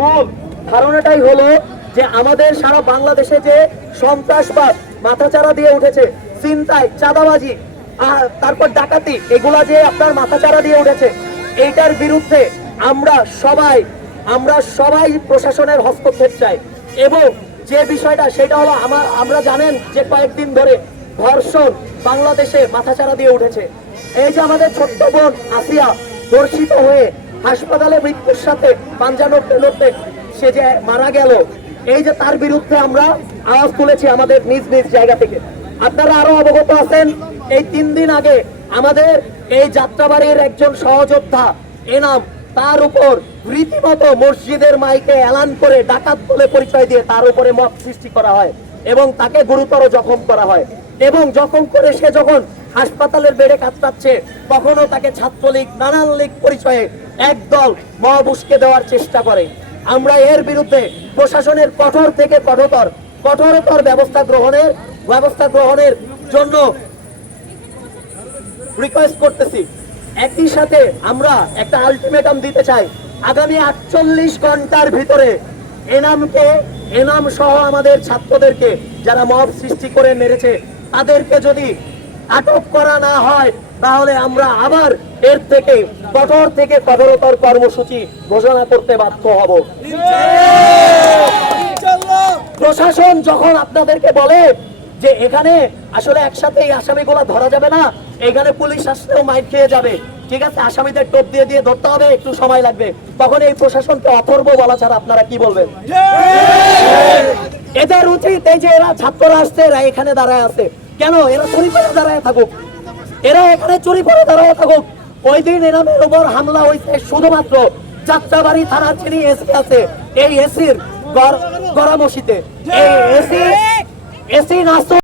মূল ধারণাটাই হলো যে আমাদের সারা বাংলাদেশে যে সন্ত্রাসবাদ মাথাচাড়া দিয়ে উঠেছে, ছিনতাই, চাঁদাবাজি, তারপর ডাকাতি, এগুলা যে আপনার মাথাচাড়া দিয়ে উঠেছে, এইটার বিরুদ্ধে আমরা সবাই প্রশাসনের হস্তক্ষেপ চাই। এবং যে বিষয়টা সেটা হলো আমরা জানেন যে কয়েকদিন ধরে ধর্ষণ বাংলাদেশে মাথাচাড়া দিয়ে উঠেছে। এই যে আমাদের ছোট্ট বোন আসিয়া ধর্ষিত হয়ে হাসপাতালে মৃত্যুর সাথে পাঞ্জা লড়তে সে যে মারা গেল, এই যে তার বিরুদ্ধে আমরা আওয়াজ তুলেছি আমাদের নিজ নিজ জায়গা থেকে। আপনারা আরো অবগত আছেন, এই 3 দিন আগে আমাদের এই যাত্রাবাড়ির একজন সহযোদ্ধা এনাম, তার উপর রীতিমতো মসজিদের মাইকে এলান করে ডাকাত বলে পরিচয় দিয়ে তার উপরে মব সৃষ্টি করা হয় এবং তাকে গুরুতর জখম করা হয়। এবং জখম করে সে যখন হাসপাতালের বেডে কাতরাচ্ছে, তখনও তাকে ছাত্রলীগ, নানান লীগ পরিচয়ে একদল মব উস্কে দেওয়ার চেষ্টা করে। আমরা এর বিরুদ্ধে প্রশাসনের কঠোর থেকে কঠোরতর ব্যবস্থা গ্রহণের জন্য রিকোয়েস্ট করতেছি। একই সাথে আমরা একটা আলটিমেটাম দিতে চাই, আগামী 48 ঘন্টার ভিতরে এনাম সহ আমাদের ছাত্রদেরকে যারা মব সৃষ্টি করে মেরেছে তাদেরকে যদি আটক করা না হয়, তাহলে আমরা আবার এর থেকে কঠোরতর কর্মসূচি ঘোষণা করতে বাধ্য হব। প্রশাসন যখন আপনাদেরকে বলে যে এখানে আসলে একসাথে এই আসামিগুলো ধরা যাবে না, এখানে পুলিশ আসলেও মাইর খেয়ে যাবে, ঠিক আছে, আসামিদের টোপ দিয়ে ধরতে হবে, একটু সময় লাগবে, তখন এই প্রশাসনকে অথর্ব বলা ছাড়া আপনারা কি বলবেন? এদের উচিত এই যে এরা ছাত্ররা আসছে, এরা এখানে দাঁড়ায় আছে কেন? এরা চুরি করে দাঁড়ায় থাকুক, ওই দিন এনামের উপর হামলা হয়েছে শুধুমাত্র যাত্রাবাড়ি থানার যিনি এসি আছে, এই এসির গড়ামসিতে এই এসি নাসর